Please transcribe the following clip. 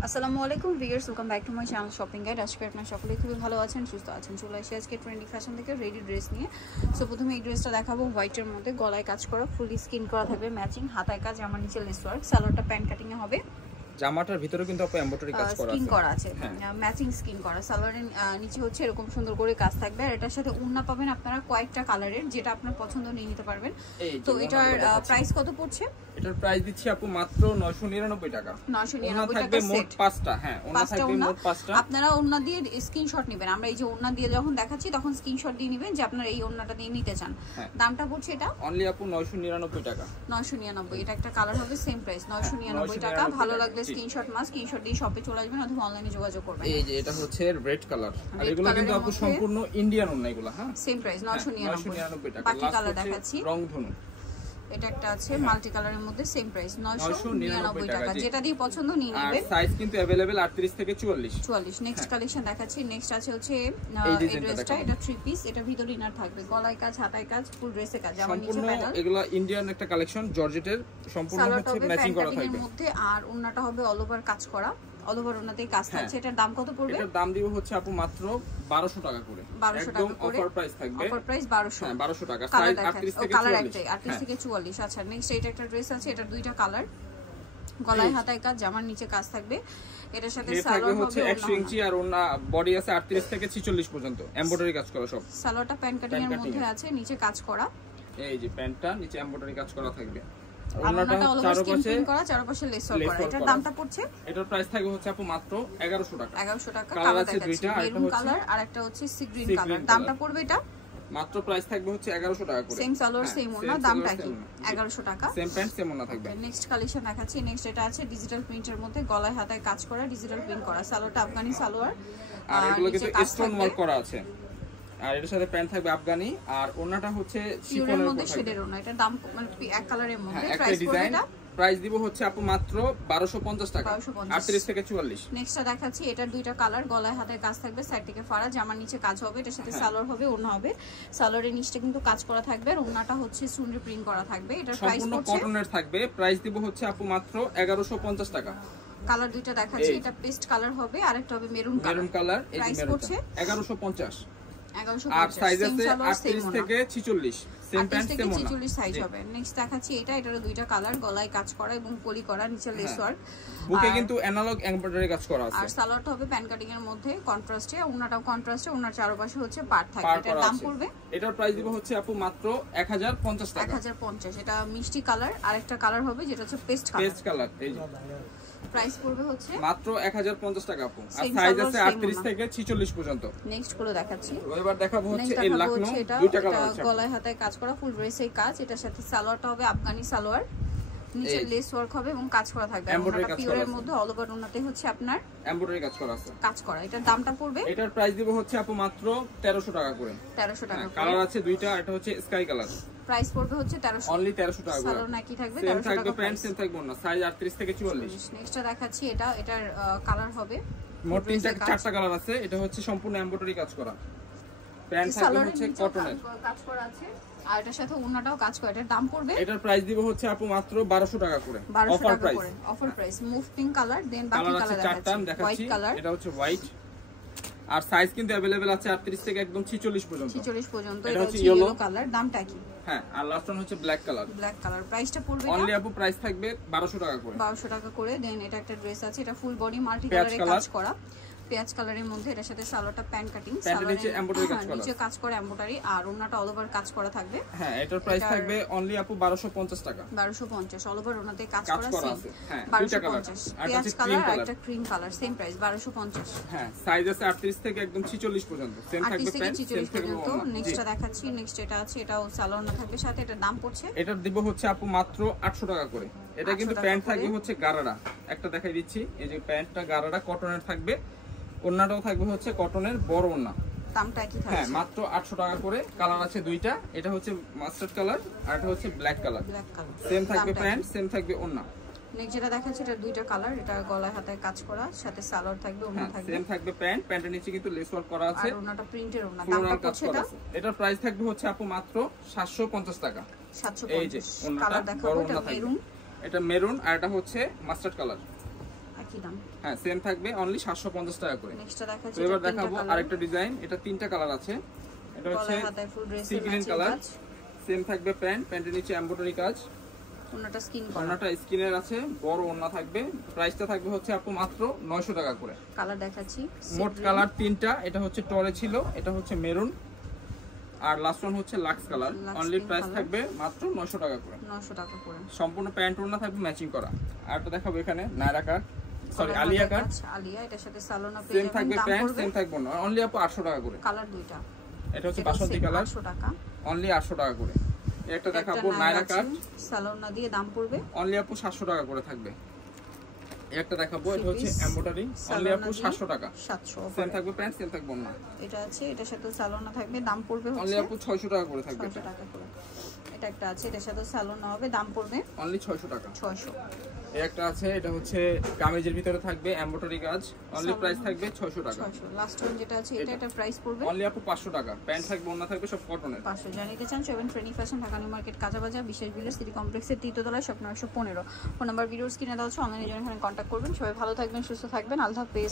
আসসালামু আলাইকুম viewers, welcome back to my channel shopping guide. আজকে আপনারা সকলেই খুবই ভালো আছেন, সুস্থ আছেন। চলে আসি আজকে ট্রেন্ডি ফ্যাশন থেকে রেডি ড্রেস নিয়ে। সো প্রথমে এই ড্রেসটা দেখাবো হোয়াইটের মধ্যে, গলায় কাজ করা, ফুলি স্কিন করা থাকবে ম্যাচিং, হাতায় কাজ, আমার নিচে লেস ওয়ার্ক, সালোয়ারটা প্যান্ট কাটিং এ হবে। জামাটার ভিতরে কিন্তু আপু এমব্রয়ডারি কাজ করা আছে, স্কিন করা আছে, ম্যাচিং স্কিন করা। সালোয়ারের নিচে হচ্ছে এরকম সুন্দর করে কাজ থাকবে। আর এটার সাথে ওড়না পাবেন আপনারা কয়েকটা কালারের, যেটা আপনার পছন্দ নিয়ে নিতে পারবেন। তো এটার প্রাইস কত পড়ছে? এটার প্রাইস দিচ্ছি আপু মাত্র 999 টাকা। 999 টাকা সেট। 5টা, হ্যাঁ ওড়না থাকবে মোট 5টা। আপনারা ওড়না দিয়ে স্ক্রিনশট নেবেন। আমরা এই যে ওড়না দিয়ে যখন দেখাচ্ছি তখন স্ক্রিনশট দিয়ে নেবেন যে আপনারা এই ওড়নাটা দিয়ে নিতে চান। দামটা পড়ছে এটা অনলি আপু 999 টাকা। 999, এটা একটা কালার হবে, সেম প্রাইস 999 টাকা। ভালো লাগলে স্ক্রিনশট দিয়ে শপে চলে আসবেন অথবা অনলাইনে যোগাযোগ করবেন। এই যে এটা হচ্ছে রেড কালার, আর এগুলো কিন্তু আপু সম্পূর্ণ ইন্ডিয়ান ওড়না এগুলো। হ্যাঁ সেম প্রাইস 999 টাকা। বাকি কালার দেখাচ্ছি। রংধনু এটা একটা আছে মাল্টি কালারের মধ্যে, সেম প্রাইস 999 টাকা। যেটা দিয়ে পছন্দ নিয়ে নেবেন। আর সাইজ কিন্তু अवेलेबल 38 থেকে 44। নেক্সট কালেকশন দেখাচ্ছি। নেক্সট আছে হচ্ছে এই ড্রেসটা, এটা 3 পিস, এটা ভিতরে ইনার থাকবে, গলায় কাজ, হাতায় কাজ, ফুল ড্রেসে কাজ, আমার নিচে প্যানেল। এগুলো ইন্ডিয়ান একটা কালেকশন, জর্জেটের সম্পূর্ণ হচ্ছে ম্যাচিং করা থাকবে এর মধ্যে। আর ওন্নাটা হবে অল ওভার কাজ করা, অল ওভার ওন্নাতেই কাজ থাকছে। এটার দাম কত পড়বে? এটার দাম দিব হচ্ছে আপু মাত্র 1200 টাকা করে। 1200 টাকা করে অফার প্রাইস থাকবে। Offer price 1200। হ্যাঁ 1200 টাকা। সাইজ 38 থেকে 44। কালার একটাই 38 থেকে 44। আচ্ছা নেক্সট এটা একটা ড্রেস আছে, এটা দুইটা কালার, গলায় হাতায় কাজ, জামার নিচে কাজ থাকবে। এটার সাথে সালোয়ার হচ্ছে 100 ইঞ্চি, আর ওনা বডি আছে 38 থেকে 46 পর্যন্ত, এমব্রয়ডারি কাজ করা সব। সালোয়ারটা প্যান্ট কাটিং এর মধ্যে আছে, নিচে কাজ করা। এই যে প্যান্টটা নিচে এমব্রয়ডারি কাজ করা থাকবে। ওনাটা চারপাশে লেস ওয়ার্ক করা। এটার দামটা পড়ছে, এটার প্রাইস থাকবে হচ্ছে আপু মাত্র 1100 টাকা। 1100 টাকা। কালার আছে দুইটা, মেরুন কালার আর একটা হচ্ছে সি গ্রিন কালার। দামটা পড়বে এটা মাত্র প্রাইস থাকবে হচ্ছে 1100 টাকা করে। সেম সালোয়ার সেম ওনা, দামটা কি 1100 টাকা। সেম প্যান্ট সেম ওনা থাকবে। নেক্সট কালেকশন দেখাচ্ছি। নেক্সট এটা আছে ডিজিটাল প্রিন্টের মধ্যে, গলায় হাতায় কাজ করা, ডিজিটাল প্রিন্ট করা। সালোয়ারটা আফগানি সালোয়ার, আর এগুলো কিন্তু স্টোন ওয়ার্ক করা আছে। আর এর সাথে প্যান্ট থাকবে আফগানি, আর ওনাটা হচ্ছে শিফনের মধ্যে শেডের ওনা। এটা দাম মানে এক কালারের মধ্যে। প্রাইস পড়বে এটা, প্রাইস দিব হচ্ছে আপু মাত্র 1250 টাকা, 38 থেকে 44। নেক্সটটা দেখাচ্ছি, এটার দুইটা কালার, গলায় হাতে কাজ থাকবে, সাইড থেকে ফাড়া, জামার নিচে কাজ হবে, এটার সাথে সালোয়ার হবে, ওড়না হবে। সালোয়ারের নিচে কিন্তু কাজ করা থাকবে, আর ওড়নাটা হচ্ছে সুন্দর প্রিন্ট করা থাকবে। এটার প্রাইস সম্পূর্ণ কটনের থাকবে। প্রাইস দিব হচ্ছে আপু মাত্র 1150 টাকা। কালার দুইটা দেখাচ্ছি, এটা পেস্ট কালার হবে, আর একটা হবে মেরুন কালার। প্রাইস পড়ছে 1150। 1150। আর সাইজ আছে 38 থেকে 46, সেম প্যান্ট সেম ওড়না, 46 সাইজ হবে। নেক্সট দেখাচ্ছি এটারও দুইটা কালার, গলায় কাজ করা এবং পলি করা, নিচে লেস ওয়ার্ক, বুকে কিন্তু অ্যানালগ এমব্রয়ডারি কাজ করা আছে। আর সালোয়ারটা হবে প্যান কাটিং এর মধ্যে কন্ট্রাস্টে, ওড়নাটাও কন্ট্রাস্টে, ওড়নার চারপাশে হচ্ছে পাট থাকবে। এটার দাম পড়বে, এটার প্রাইস দিব হচ্ছে আপু মাত্র 1050 টাকা। 1050। এটা মিষ্টি কালার, আর একটা কালার হবে যেটা হচ্ছে পেস্ট কালার। এই যে প্রাইস পড়বে হচ্ছে মাত্র 1050 টাকা আপু। আর সাইজ আছে 38 থেকে 46 পর্যন্ত। নেক্সট গুলো দেখাচ্ছি। এবার দেখাবো হচ্ছে এই লাকনো, দুইটা কালার আছে, গলায় হাতায় কাজ করা, ফুল ড্রেসে কাজ। এটার সাথে সালোয়ারটা হবে আফগানি সালোয়ার, নিচে লেস ওয়ার্ক হবে এবং কাজ করা থাকবে। ওনাটা পিওরের মধ্যে, অল ওভার ওনাতে হচ্ছে আপনার এমব্রয়ডারি কাজ করা আছে, কাজ করা। এটার দামটা পড়বে, এটার প্রাইস দিব হচ্ছে আপু মাত্র 1300 টাকা করে। 1300 টাকা। কালার আছে দুইটা, এটা হচ্ছে স্কাই কালার। প্রাইস পড়বে হচ্ছে 1300, অনলি 1300 টাকা করে। সালোয়ার নাকি থাকবে 1300 টাকা। প্যান্ট সেম থাকবে না, সাইজ 38 থেকে 44। নেক্সটটা দেখাচ্ছি, এটার কালার হবে মোট চারটা কালার আছে। এটা হচ্ছে সম্পূর্ণ এমব্রয়ডারি কাজ করা। প্যান্ট থাকবে হচ্ছে কটনের কাজ করা আছে, আর এটার সাথে ওড়নাটাও কাজ করা। এটার দাম পড়বে, এটার প্রাইস দিব হচ্ছে আপু মাত্র 1200 টাকা করে। Offer price, offer price. Mauve pink colour, then বাকি কালার দেখাচ্ছি। হোয়াইট কালার, এটা হচ্ছে হোয়াইট, আর সাইজ কিন্তু अवेलेबल আছে 38 থেকে একদম 46 পর্যন্ত। 46 পর্যন্ত। এটা হচ্ছে ইয়েলো কালার, দামটা কি? হ্যাঁ, আর লাস্ট ওয়ান হচ্ছে ব্ল্যাক কালার। ব্ল্যাক কালার, প্রাইসটা পড়বে অনলি আপু প্রাইস থাকবে 1200 টাকা করে। 1200 টাকা করে। দেন এটা একটা ড্রেস আছে, এটা ফুল বডি মাল্টি কালারে কাজ করা, পেঁয়াজ কালারের মধ্যে। এটার সাথে সালোয়ারটা প্যান্ট কাটিং, সালোয়ারের নিচে এমব্রয়ডারি কাজ করা, নিচে কাজ করা এমব্রয়ডারি, আর ওড়নাটা অল ওভার কাজ করা থাকবে। হ্যাঁ, এটার প্রাইস থাকবে অনলি আপু 1250 টাকা। 1250, অল ওভার ওড়নাতে কাজ করা আছে। হ্যাঁ, 1250। পেঁয়াজ কালার আর একটা ক্রিম কালার, সেম প্রাইস 1250। হ্যাঁ, সাইজ আছে 38 থেকে একদম 46 পর্যন্ত, সেম থাকবে প্যান্ট সেম থাকবে ওড়না। নেক্সটটা দেখাচ্ছি। নেক্সট এটা আছে, এটাও সালোয়ার না থাকবে সাথে। এটার দাম পড়ছে, এটার দিব হচ্ছে আপু মাত্র 800 টাকা করে। এটা কিন্তু প্যান্ট থাকবে হচ্ছে গারারা, একটা দেখাই দিচ্ছি। এই যে প্যান্টটা গারারা কটনের থাকবে, ওড়নাটাও থাকবে হচ্ছে কটনের বড় ওড়না। দামটা কি থাকবে? হ্যাঁ, মাত্র 800 টাকা করে। কালার আছে দুইটা, এটা হচ্ছে মাস্টার্ড কালার আর এটা হচ্ছে ব্ল্যাক কালার। সেম থাকবে প্যান্ট, সেম থাকবে ওড়না। নেক্সট যেটা দেখাচ্ছি, এটা দুইটা কালার, এটা গলায় হাতায় কাজ করা, সাথে সালোয়ার থাকবে, ওড়না থাকবে। সেম থাকবে প্যান্ট, প্যান্টের নিচে কিন্তু লেস ওয়ার্ক করা আছে, আর ওড়নাটা প্রিন্টের ওড়না। দামটা কত এটা? এটার প্রাইস থাকবে হচ্ছে আপু মাত্র 750 টাকা। 750। কালার দেখাবো, এটা মেরুন, এটা মেরুন, আর এটা হচ্ছে মাস্টার্ড কালার। একই দাম। হ্যাঁ সেম থাকবে অনলি 750 টাকা করে। নেক্সটটা দেখাচ্ছি, এবার দেখাবো আরেকটা ডিজাইন, এটা তিনটা কালার আছে। এটা হচ্ছে সি গ্রিন কালার, সেম থাকবে প্যান্ট, প্যান্টের নিচে এমব্রয়ডারি কাজ, ওন্নাটা স্কিন করা, ওন্নাটা স্কিনের আছে, বড় ওন্না থাকবে। প্রাইসটা থাকবে হচ্ছে আপু মাত্র 900 টাকা করে। কালার দেখাচ্ছি, মোট কালার তিনটা, এটা হচ্ছে টরে ছিল, এটা হচ্ছে মেরুন, আর লাস্ট ওয়ান হচ্ছে লাক্স কালার। অনলি প্রাইস থাকবে মাত্র 900 টাকা করে। 900 টাকা করে সম্পূর্ণ প্যান্ট ওন্না থাকবে ম্যাচিং করা। আর এটা দেখাবো এখানে নায়রা কাট, সরি আলিয়া কাট, আলিয়া, এটার সাথে সালোনা পেয়ে সেম যাবেন। থাকবে দাম প্যান্ট, পড়বে সেম থাকবে না, অনলি আপু 800 টাকা করে। কালার দুইটা, এটা হচ্ছে বাসন্তী কালার, 800 টাকা, অনলি 800 টাকা করে। একটা দেখাবো নায়রা কাট, সালোনা দিয়ে দাম পড়বে অনলি আপু 700 টাকা করে থাকবে। একটা দেখাবো, এটা হচ্ছে এমব্রয়ডারি, অনলি আপু 700 টাকা, 700 সেম থাকবে প্যান্ট, সেম থাকবে না। এটা আছে, এটার সাথে সালোনা থাকবে, দাম পড়বে হচ্ছে অনলি আপু 600 টাকা করে থাকবে। 600 টাকা করে। এটা একটা আছে, এটার সাথে সালোনা হবে, দাম পড়বে অনলি 600 টাকা। 600। এই একটা আছে, এটা হচ্ছে কামিজের ভিতরে থাকবে এমব্রয়ডারি কাজ, অনলি প্রাইস থাকবে 600 টাকা। 600। লাস্ট ওয়ান যেটা আছে এটা প্রাইস পড়বে অনলি আপু 500 টাকা। প্যান্ট থাকবে, ওন্না থাকবে, সব কটনের। 500। জানিতে চান 7 training fashion, Dhaka new market, কাঁচাবাজার, বিশেষ বিলের সিটি কমপ্লেক্সের তৃতীয়তলায়, স্বপ্ন 115। ফোন নাম্বার ভিডিওর স্ক্রিনে দেওয়া হচ্ছে, অনলাইনে জন্য এখানে কন্ট্যাক্ট করবেন। সবাই ভালো থাকবেন, সুস্থ থাকবেন, আল্লাহ হাফেজ।